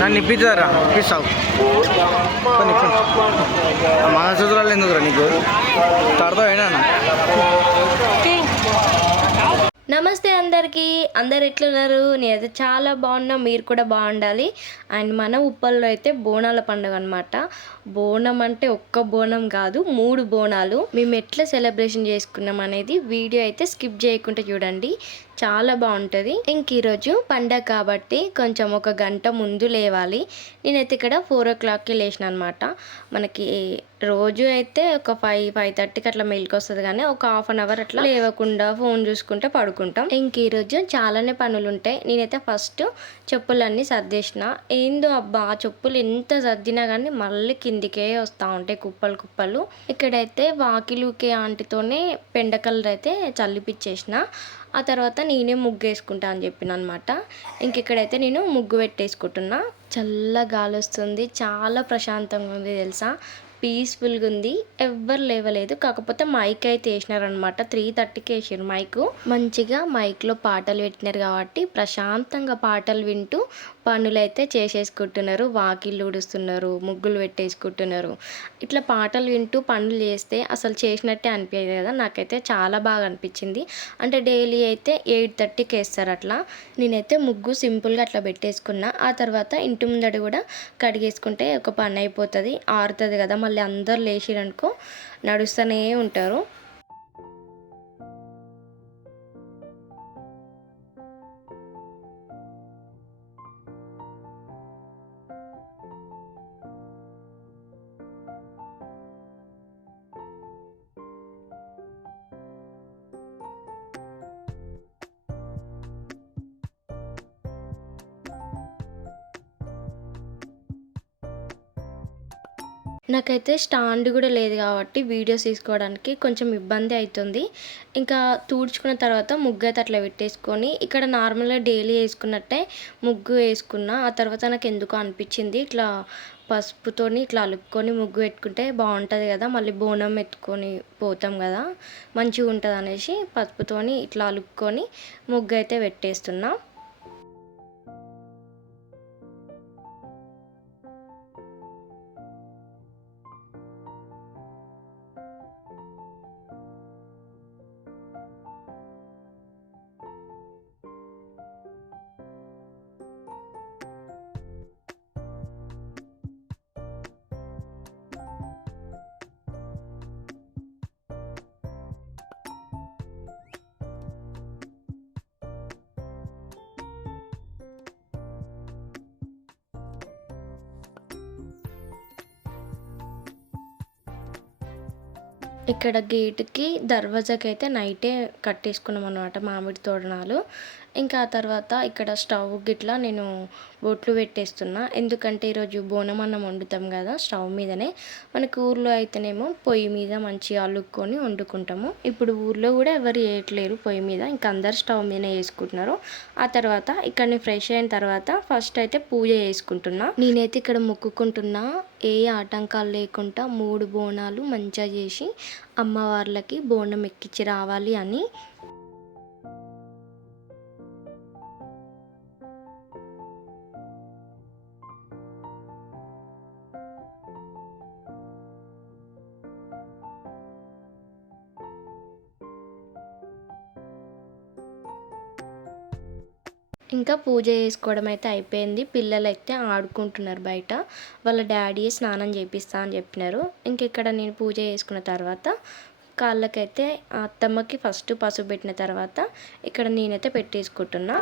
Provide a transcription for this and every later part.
నన్ను ఇప్పిస్తారా ఇప్పిస్తావు మంగళసూత్రాలు ఎందుకురా నీకు కడతావేనా? నమస్తే అందరికీ, అందరు ఎట్లున్నారు? నేనైతే చాలా బాగున్నా, మీరు కూడా బాగుండాలి. అండ్ మన ఉప్పల్లో అయితే బోనాల పండుగ అనమాట. బోనం అంటే ఒక్క బోనం కాదు, 3 బోనాలు. మేము ఎట్లా సెలబ్రేషన్ చేసుకున్నాం అనేది వీడియో అయితే స్కిప్ చేయకుండా చూడండి, చాలా బాగుంటుంది. ఇంక ఈరోజు పండగ కాబట్టి కొంచెం ఒక గంట ముందు లేవాలి. నేనైతే ఇక్కడ 4 o'clockకి లేచిన అనమాట. మనకి రోజు అయితే ఒక 5:30కి అట్లా మెయిల్కి వస్తుంది, కానీ ఒక హాఫ్ అన్ అవర్ అట్లా లేవకుండా ఫోన్ చూసుకుంటే పడుకుంటాం. ఇంక ఈరోజు చాలానే పనులు ఉంటాయి. నేనైతే ఫస్ట్ చెప్పులన్నీ సర్దేసిన. ఏందో అబ్బా, చెప్పులు ఎంత సర్దినా కానీ మళ్ళీ కిందికే వస్తూ ఉంటాయి కుప్పలు కుప్పలు. ఇక్కడైతే వాకిలుకే ఆంటీతోనే పెండ కలర్ అయితే చల్లిపిచ్చేసిన. ఆ తర్వాత నేనే ముగ్గు వేసుకుంటా అని చెప్పిన అనమాట. ఇంక ఇక్కడైతే నేను ముగ్గు పెట్టేసుకుంటున్నా. చల్ల గాలి వస్తుంది, చాలా ప్రశాంతంగా ఉంది తెలుసా, పీస్ఫుల్గా ఉంది. ఎవ్వరు లేవలేదు, కాకపోతే మైక్ అయితే వేసినారనమాట. 3:30కి వేసారు మైక్. మంచిగా మైక్లో పాటలు పెట్టినారు కాబట్టి ప్రశాంతంగా పాటలు వింటూ పనులు అయితే చేసేసుకుంటున్నారు. వాకిళ్ళు ఊడుస్తున్నారు, ముగ్గులు పెట్టేసుకుంటున్నారు. ఇట్లా పాటలు వింటూ పనులు చేస్తే అసలు చేసినట్టే అనిపించదు కదా. నాకైతే చాలా బాగా అనిపించింది. అంటే డైలీ అయితే 8:30కి వేస్తారు అట్లా. నేనైతే ముగ్గు సింపుల్గా అట్లా పెట్టేసుకున్నా. ఆ తర్వాత ఇంటి ముందడు కూడా కడిగేసుకుంటే ఒక పని అయిపోతుంది, ఆరుతుంది కదా. మళ్ళీ అందరు లేచిరనుకో నడుస్తూనే ఉంటారు. నాకైతే స్టాండ్ కూడా లేదు కాబట్టి వీడియోస్ తీసుకోవడానికి కొంచెం ఇబ్బంది అవుతుంది. ఇంకా తుడుచుకున్న తర్వాత ముగ్గు అయితే అట్లా పెట్టేసుకొని ఇక్కడ నార్మల్గా డైలీ వేసుకున్నట్టే ముగ్గు వేసుకున్నా. ఆ తర్వాత నాకు ఎందుకో అనిపించింది ఇట్లా పసుపుతోని ఇట్లా అలుపుకొని ముగ్గు పెట్టుకుంటే బాగుంటుంది కదా, మళ్ళీ బోనం ఎత్తుకొని పోతాం కదా, మంచిగా ఉంటుంది అనేసి పసుపుతోని ఇట్లా అలుపుకొని ముగ్గు అయితే పెట్టేస్తున్నా. ఇక్కడ గేటుకి దర్వాజాకి అయితే నైటే కట్టేసుకున్నాం అనమాట మామిడి తోరణాలు. ఇంకా ఆ తర్వాత ఇక్కడ స్టవ్ గిట్లా నేను బొట్లు పెట్టేస్తున్నా. ఎందుకంటే ఈరోజు బోనం అన్నం వండుతాం కదా స్టవ్ మీదనే. మనకు ఊర్లో అయితేనేమో పొయ్యి మీద మంచిగా అల్లుక్కొని వండుకుంటాము. ఇప్పుడు ఊర్లో కూడా ఎవరు వేయట్లేరు పొయ్యి మీద, ఇంకా అందరు స్టవ్ మీదనే వేసుకుంటున్నారు. ఆ తర్వాత ఇక్కడ నేను ఫ్రెష్ అయిన తర్వాత ఫస్ట్ అయితే పూజ చేసుకుంటున్నా. నేనైతే ఇక్కడ మొక్కుకుంటున్నా, ఏ ఆటంకాలు లేకుండా 3 బోనాలు మంచిగా చేసి అమ్మవార్లకి బోనం ఎక్కించి రావాలి అని. ఇంకా పూజ చేసుకోవడం అయితే అయిపోయింది. పిల్లలు అయితే ఆడుకుంటున్నారు బయట. వాళ్ళ డాడీ స్నానం చేపిస్తా అని చెప్పినారు. ఇంక ఇక్కడ నేను పూజ చేసుకున్న తర్వాత కాళ్ళకైతే అత్తమ్మకి ఫస్ట్ పసుపు పెట్టిన తర్వాత ఇక్కడ నేనైతే పెట్టేసుకుంటున్నా.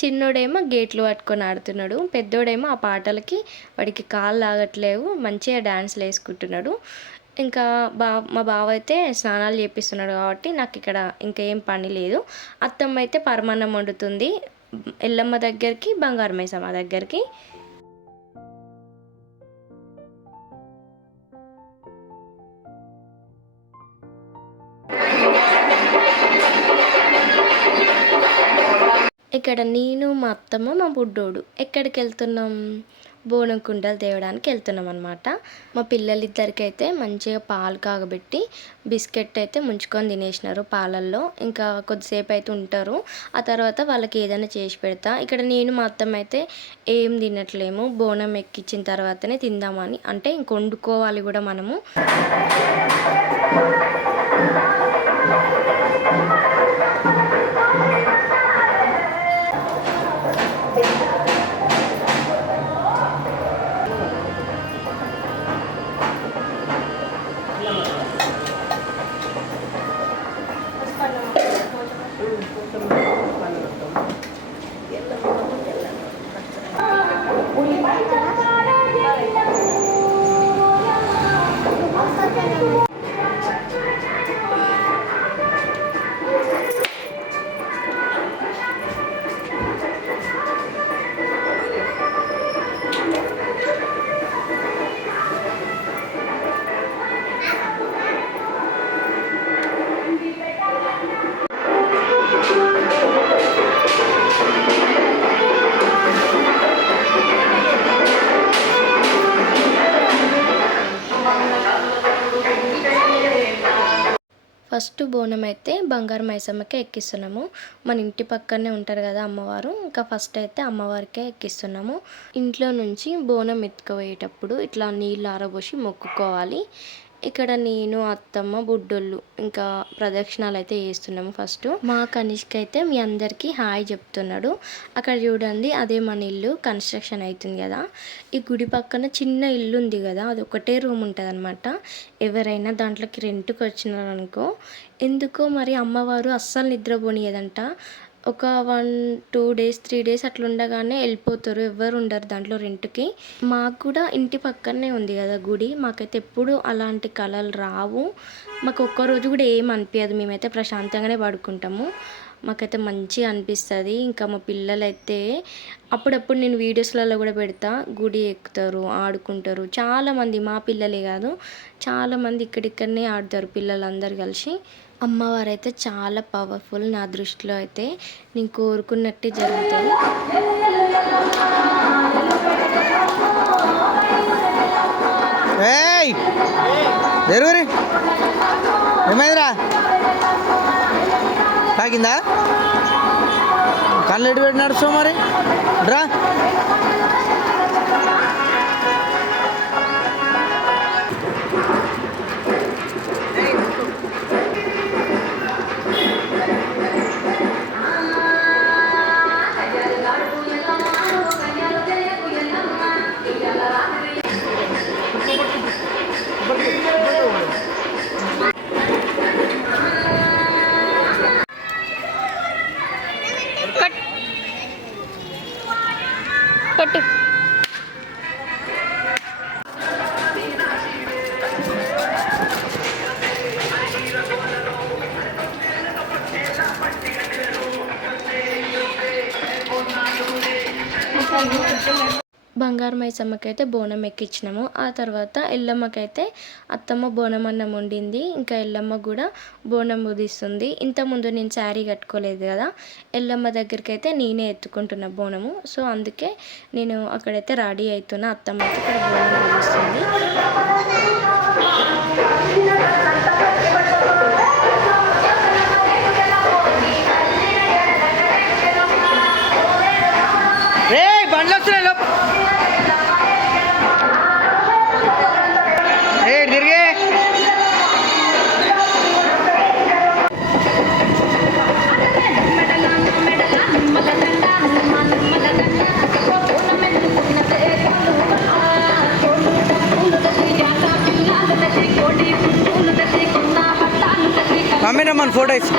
చిన్నోడేమో గేట్లు పట్టుకొని ఆడుతున్నాడు, పెద్దోడేమో ఆ పాటలకి వాడికి కాళ్ళు ఆగట్లేవు, మంచిగా డ్యాన్స్లు వేసుకుంటున్నాడు. ఇంకా మా బావ అయితే స్నానాలు చేపిస్తున్నాడు కాబట్టి నాకు ఇక్కడ ఇంకేం పని లేదు. అత్తమ్మ అయితే పరమాన్నం వండుతుంది, ఎల్లమ్మ దగ్గరికి, బంగారు మైసమ్మ దగ్గరికి. ఇక ఇక్కడ నేను మా అత్తమ్మ మా బుడ్డోడు ఎక్కడికి వెళ్తున్నాం, బోనం కుండలు తేవడానికి వెళ్తున్నాం అనమాట. మా పిల్లలిద్దరికైతే మంచిగా పాలు కాగబెట్టి బిస్కెట్ అయితే ముంచుకొని తినేసినారు పాలల్లో. ఇంకా కొద్దిసేపు అయితే ఉంటారు, ఆ తర్వాత వాళ్ళకి ఏదైనా చేసి పెడతా. ఇక్కడ నేను మా అత్తమ్మ అయితే ఏం తినట్లేము, బోనం ఎక్కించిన తర్వాతనే తిందామని, అంటే ఇంక వండుకోవాలి కూడా మనము. ఫస్ట్ బోనం అయితే బంగారు మైసమ్మకే ఎక్కిస్తున్నాము. మన ఇంటి పక్కనే ఉంటారు కదా అమ్మవారు, ఇంకా ఫస్ట్ అయితే అమ్మవారికే ఎక్కిస్తున్నాము. ఇంట్లో నుంచి బోనం ఎత్తుకుపోయేటప్పుడు ఇట్లా నీళ్ళు ఆరబోసి మొక్కుకోవాలి. ఇక్కడ నేను అత్తమ్మ బుడ్డోళ్ళు ఇంకా ప్రదక్షిణాలు అయితే చేస్తున్నాము. ఫస్ట్ మా కనిష్క అయితే మీ అందరికీ హాయ్ చెప్తున్నాడు. అక్కడ చూడండి, అదే మన ఇల్లు కన్స్ట్రక్షన్ అవుతుంది కదా. ఈ గుడి పక్కన చిన్న ఇల్లు ఉంది కదా, అది ఒకటే రూమ్ ఉంటుంది అనమాట. ఎవరైనా దాంట్లోకి రెంట్కి వచ్చినారనుకో, ఎందుకో మరి అమ్మవారు అస్సలు నిద్రపోనియదంట. ఒక 1-2 డేస్ 3 డేస్ అట్లా ఉండగానే వెళ్ళిపోతారు, ఎవరు ఉండరు దాంట్లో రెంట్కి. మాకు కూడా ఇంటి పక్కనే ఉంది కదా గుడి, మాకైతే ఎప్పుడు అలాంటి కళలు రావు. మాకు ఒక్కరోజు కూడా ఏం అనిపించదు, మేమైతే ప్రశాంతంగానే పడుకుంటాము. మాకైతే మంచిగా అనిపిస్తుంది. ఇంకా మా పిల్లలైతే అప్పుడప్పుడు నేను వీడియోస్లలో కూడా పెడతా, గుడి ఎక్కుతారు, ఆడుకుంటారు. చాలామంది మా పిల్లలే కాదు, చాలామంది ఇక్కడిక్కడనే ఆడతారు పిల్లలందరూ కలిసి. అమ్మవారు అయితే చాలా పవర్ఫుల్. నా దృష్టిలో అయితే నేను కోరుకున్నట్టే జరుగుతుంది. ఏమైందిరా, తాకిందా? కళ్ళు ఎటు పెట్టి నడుస్తావు మరి రా. కొట్టు. బంగారు మైసమ్మకైతే బోనం ఎక్కించినాము. ఆ తర్వాత ఎల్లమ్మకైతే అత్తమ్మ బోనం అన్నం వండింది. ఇంకా ఎల్లమ్మ కూడా బోనం ఉదిస్తుంది. ఇంతకుముందు నేను శారీ కట్టుకోలేదు కదా, ఎల్లమ్మ దగ్గరికి అయితే నేనే ఎత్తుకుంటున్నా బోనము. సో అందుకే నేను అక్కడైతే రెడీ అవుతున్నా. అత్తమ్మ అయితే ఇక్కడ బోనం ఉదిస్తుంది. మమ్మీ రమ్మని ఫోటో ఇచ్చి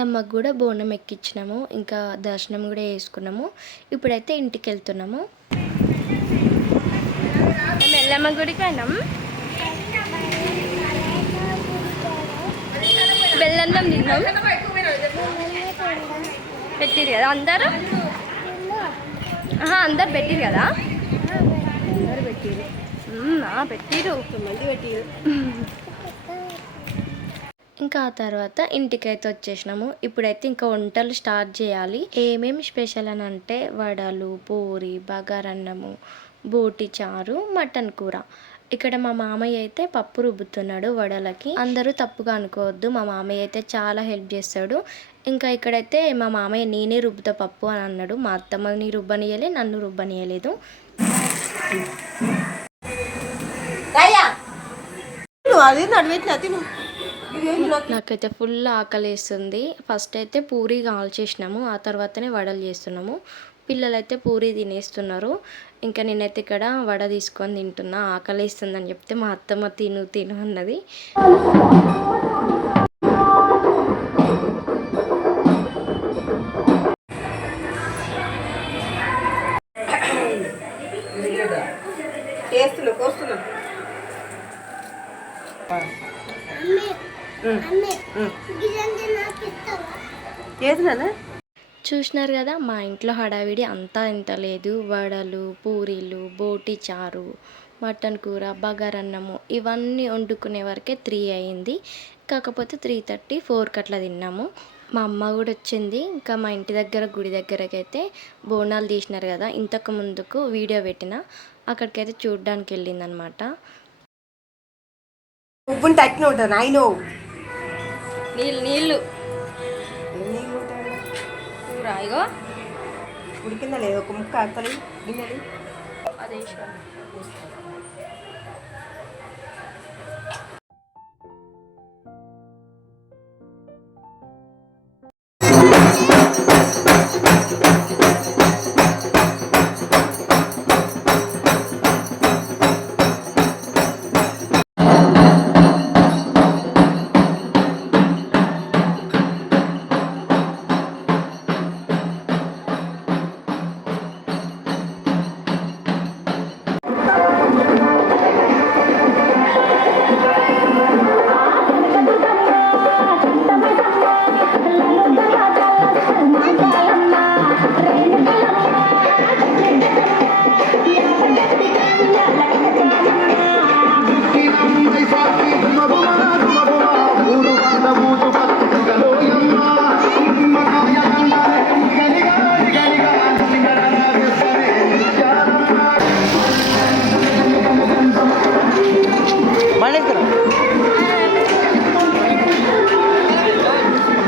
ఎల్లమ్మకు కూడా బోనం ఎక్కించినాము, ఇంకా దర్శనం కూడా చేసుకున్నాము. ఇప్పుడైతే ఇంటికి వెళ్తున్నాము. మేము ఎల్లమ్మ గుడికి అయినాం. బెల్లన్నం తిన్నాం. పెట్టిరు కదా అందరు, అందరు పెట్టిరు కదా, అందరు పెట్టిరు. పెట్టిరు మంది పెట్టిరు. ఇంకా ఆ తర్వాత ఇంటికైతే వచ్చేసినాము. ఇప్పుడైతే ఇంకా వంటలు స్టార్ట్ చేయాలి. ఏమేమి స్పెషల్ అని అంటే వడలు, పూరి, బగారన్నము, బోటి చారు, మటన్ కూర. ఇక్కడ మా మామయ్య అయితే పప్పు రుబ్బుతున్నాడు వడలకి. అందరూ తప్పుగా అనుకోవద్దు, మా మామయ్య అయితే చాలా హెల్ప్ చేస్తాడు. ఇంకా ఇక్కడైతే మా మామయ్య నేనే రుబ్బుతా పప్పు అని అన్నాడు. మా అత్తమ్మని రుబ్బనియలే, నన్ను రుబ్బనియలేదు. నాకైతే ఫుల్ ఆకలి వేస్తుంది. ఫస్ట్ అయితే పూరి కాల్చేసినాము, ఆ తర్వాతనే వడలు చేస్తున్నాము. పిల్లలైతే పూరి తినేస్తున్నారు. ఇంకా నేనైతే ఇక్కడ వడ తీసుకొని తింటున్నా. ఆకలి వేస్తుందని చెప్తే మా అత్తమ్మ తిను తిను అన్నది. చూసినారు కదా, మా ఇంట్లో హడావిడి అంతా ఇంత లేదు. వడలు, పూరీలు, బోటి చారు, మటన్ కూర, బగారన్నము ఇవన్నీ వండుకునే వరకే 3 అయింది. కాకపోతే 3:30, 4 అట్లా తిన్నాము. మా అమ్మ కూడా వచ్చింది. ఇంకా మా ఇంటి దగ్గర గుడి దగ్గరకి అయితే బోనాలు తీసినారు కదా, ఇంతకు ముందుకు వీడియో పెట్టిన, అక్కడికైతే చూడడానికి వెళ్ళింది అనమాట. నీళ్ళు ఇగో ఉడికిందా లేదు, ఒక ముక్క అత్తలి గిన్నెలు అదే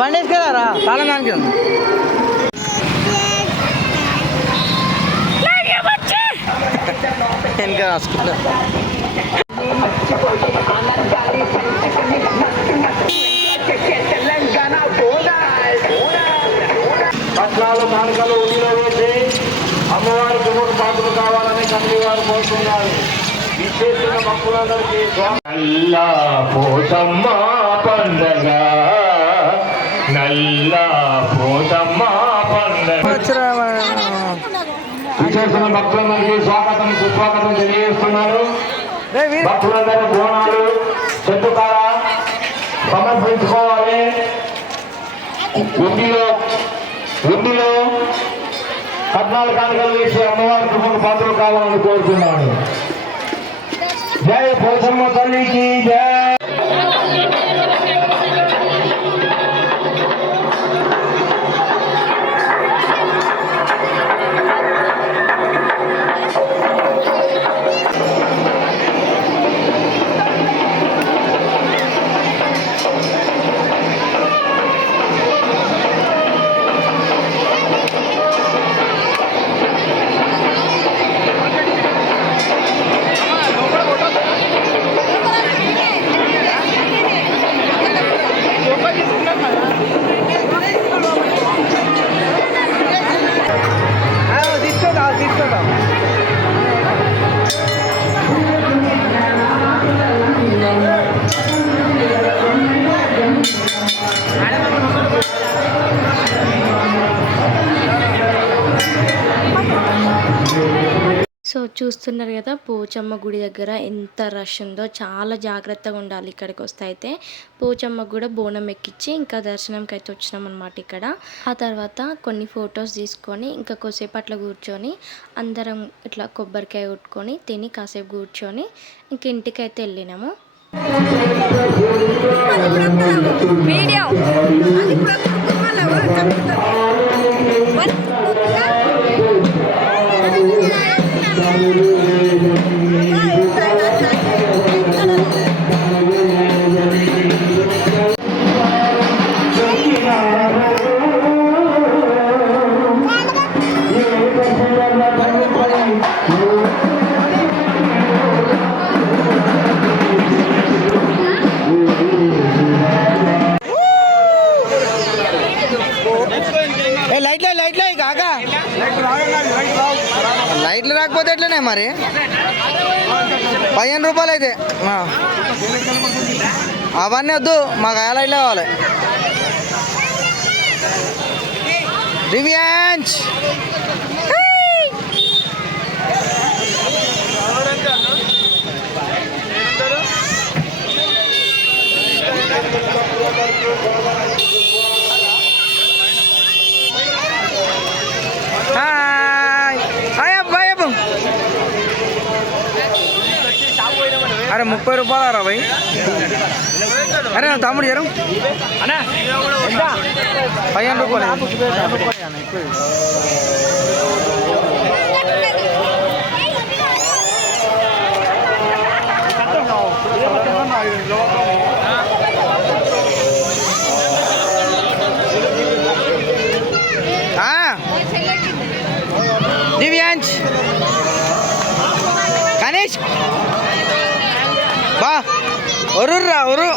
బండి వేసుకెళ్ళారా తాళం దానికి వెనక రాసుకుంటా. పట్నాలు కానుకలు ఊరిలో వేసి అమ్మవారి దుమ్ముడు పాత్రలు కావాలని కమిటీ వారు కోరుతున్నారు. విశేషంగా భక్తులందరికీ నల్లా పోతమ్మ పండగ, నల్లా పోతమ్మ పండగ. విశేషంగా భక్తులందరికీ స్వాగతం సుస్వాగతం తెలియజేస్తున్నారు. భక్తులందరూ బోనాలు చెట్టుకాడ సమర్పించుకోవాలి. ఉండిలో 14 కానుకలు వేసి అమ్మవారి దుమ్ముడు పాత్రలు కావాలని కోరుతున్నాను. జై పోచమ్మ తల్లికి జై. సో చూస్తున్నారు కదా పోచమ్మ గుడి దగ్గర ఎంత రష్ ఉందో, చాలా జాగ్రత్తగా ఉండాలి ఇక్కడికి వస్తే. అయితే పోచమ్మ కూడా బోనం ఎక్కించి ఇంకా దర్శనంకి అయితే వచ్చినాం అనమాట ఇక్కడ. ఆ తర్వాత కొన్ని ఫొటోస్ తీసుకొని ఇంకా కొద్దిసేపు అట్లా కూర్చొని అందరం ఇట్లా కొబ్బరికాయ కొట్టుకొని తిని కాసేపు కూర్చొని ఇంక ఇంటికైతే వెళ్ళినాము. వీడియో లైట్లు రాకపోతే ఎట్లనే మరి 15 రూపాయలు అయితే అవన్నీ వద్దు, మాకు ఆ లైట్లే కావాలి. రివ్యాంజ్ అరే 30 రూపాయలు రా భయ్. అరే తమ్ముడు జరం 15 రూపాయలు. దివ్యాంజ్ కనీష్ బా ఒరుర్రా ఒరు.